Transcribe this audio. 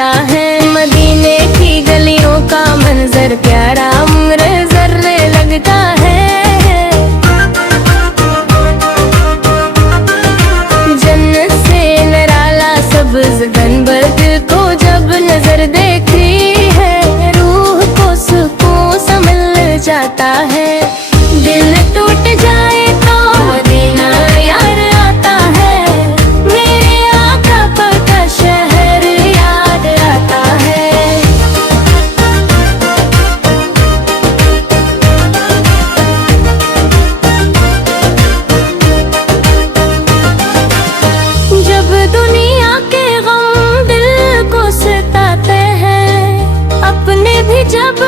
जाता है। मदीने की गलियों का मंजर प्यारा उम्र जर्रे लगता है। जन्नत से निराला सब्ज गनबद को जब नजर देखती है, रूह को सुकून सा मिल जाता है। दिल टूट जाए तो मदीना यार आता है, मेरे आका का शहर याद आता है। जब दुनिया के गम दिल को सताते हैं, अपने भी जब